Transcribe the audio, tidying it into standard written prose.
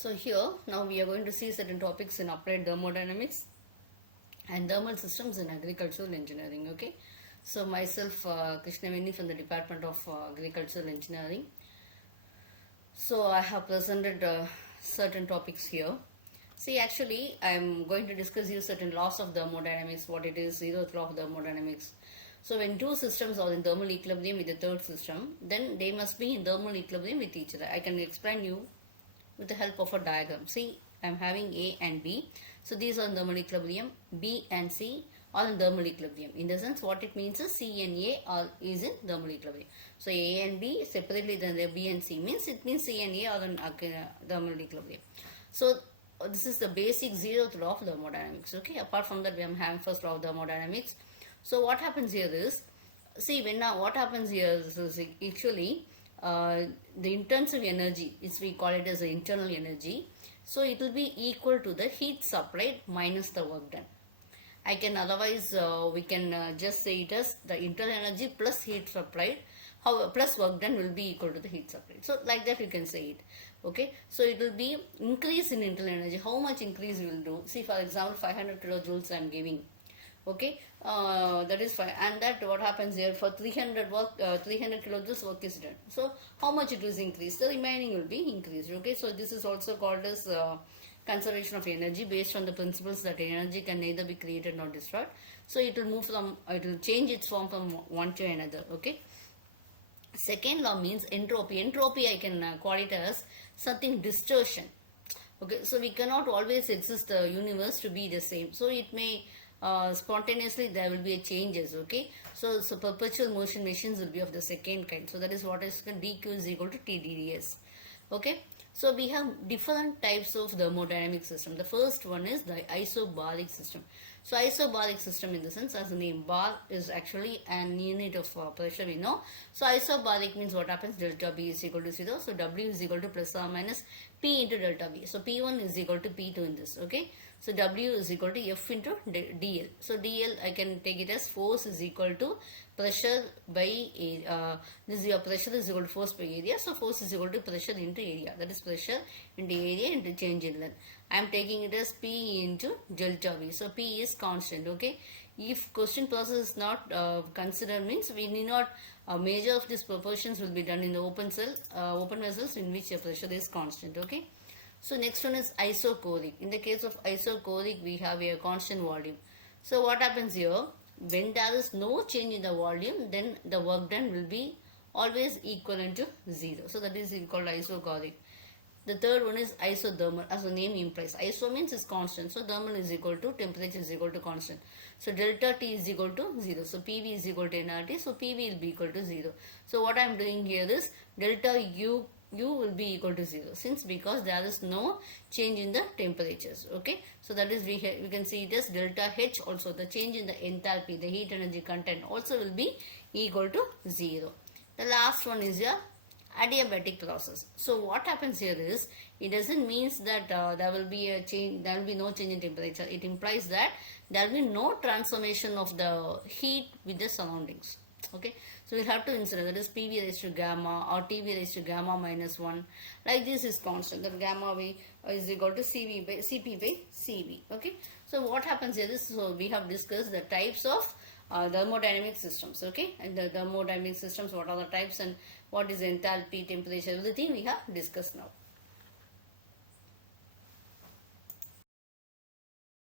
So here now we are going to see certain topics in applied thermodynamics and thermal systems in agricultural engineering. Okay, so myself Krishnaveni from the Department of Agricultural Engineering. So I have presented certain topics here. See, actually I am going to discuss you certain laws of thermodynamics, what it is, zeroth law of thermodynamics. So when two systems are in thermal equilibrium with the third system, then they must be in thermal equilibrium with each other. I can explain you with the help of a diagram. See, I am having A and B. So these are in thermal equilibrium. B and C are in thermal equilibrium. In the sense, what it means is C and A is in thermal equilibrium. So A and B separately, then the B and C means it means C and A are in thermal equilibrium. So this is the basic zeroth law of thermodynamics. Okay. Apart from that, we are having first law of thermodynamics. So what happens here is, see, when now what happens here is actually the intensive energy, is we call it as the internal energy. So it will be equal to the heat supplied minus the work done. I can otherwise we can just say it as the internal energy plus heat supplied, how plus work done will be equal to the heat supplied. So like that you can say it. Okay, so it will be increase in internal energy. How much increase we will do? See, for example, 500 kilojoules I am giving. Okay, that is fine, and that what happens here for 300 kilojoules work is done. So how much it is increased? The remaining will be increased. Okay, so this is also called as conservation of energy based on the principles that energy can neither be created nor destroyed. So it will move from, it will change its form from one to another. Okay. Second law means entropy. Entropy I can call it as something distortion. Okay, so we cannot always exist the universe to be the same. So it may spontaneously there will be a changes. Okay, so perpetual motion machines will be of the second kind. So that is what is dq is equal to tdds. Okay, so we have different types of thermodynamic system. The first one is the isobaric system. So isobaric system, in the sense, as the name, bar is actually an unit of pressure, we know. So isobaric means what happens, delta B is equal to 0. So W is equal to plus or minus P into delta V. So P1 is equal to P2 in this. Okay, so W is equal to F into DL. So DL I can take it as force is equal to pressure by this your pressure is equal to force by area. So force is equal to pressure into area. That is pressure into area into change in length. I am taking it as P into delta V. So P is constant. Okay. If question process is not considered, means we need not measure of these proportions will be done in the open vessels in which the pressure is constant. Okay. So next one is isochoric. In the case of isochoric, we have a constant volume. So what happens here? When there is no change in the volume, then the work done will be always equivalent to 0. So that is called isochoric. The third one is isothermal, as the name implies. Iso means is constant. So thermal is equal to temperature is equal to constant. So delta T is equal to 0. So PV is equal to nRT. So PV will be equal to 0. So what I am doing here is delta U will be equal to 0, since because there is no change in the temperatures. Okay, so that is we can see it as delta H also, the change in the enthalpy, the heat energy content also will be equal to 0. The last one is your adiabatic process. So what happens here is, it doesn't mean that there will be a change, there will be no change in temperature. It implies that there will be no transformation of the heat with the surroundings. Okay, so we'll have to consider that is PV raised to gamma or TV raised to gamma minus 1. Like this is constant, that gamma V is equal to CV by CP by CV. Okay, so what happens here is, so we have discussed the types of thermodynamic systems. Okay, and the thermodynamic systems, what are the types and what is enthalpy, temperature, everything we have discussed now.